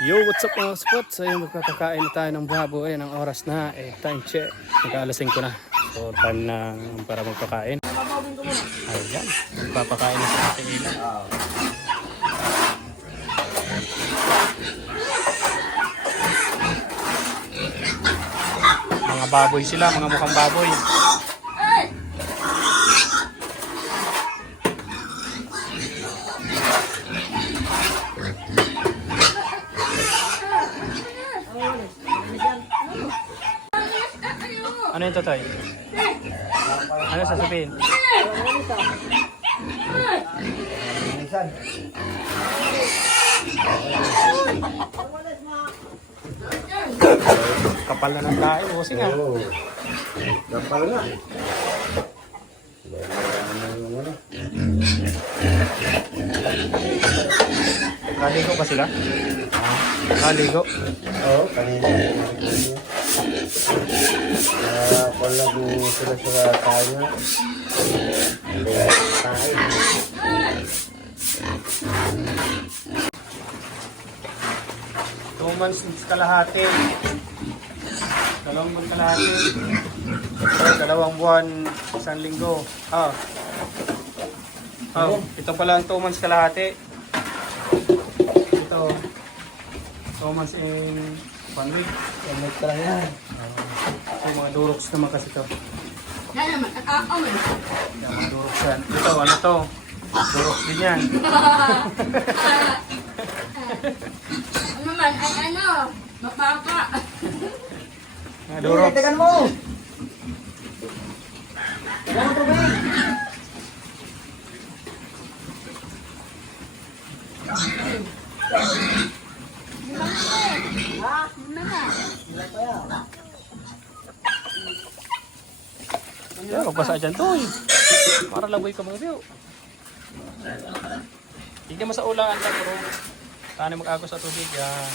Yo, what's up mga spots? Ayun, magkakakain na tayo ng baboy. Ang oras na, time check. Nag-aalasing ko na. So, time na para magpakain. Ayan, magpapakain na sa ating ilan. Mga baboy sila, mga mukhang baboy. Ano yung totoy? Ano sasabihin? Kapal na ng tayo, bossing nga. Kapal na. Naligo ba sila? Naligo? Oo, kanina. Palago sila sa tayo. Tayo. 2 months kalahati. 2 buwan kalahati. 2 buwan, 1 linggo. Ito pala ang 2 months kalahati. Ito 2 months in 1 week. 1 week pa lang yan. Ito mga duroks naman kasi ito. Yan naman, man. Yan mga duroks yan. Ito, ano to? Duroks din yan. Ano man, ay ano, mapapa. Mga duroks. Tegan mo! Tegan mo tubig! Yan, magpasa dyan to eh. Para laboy ka mga view. Hindi mo sa ulangan ka bro. Saan mag-agos sa tubig yan.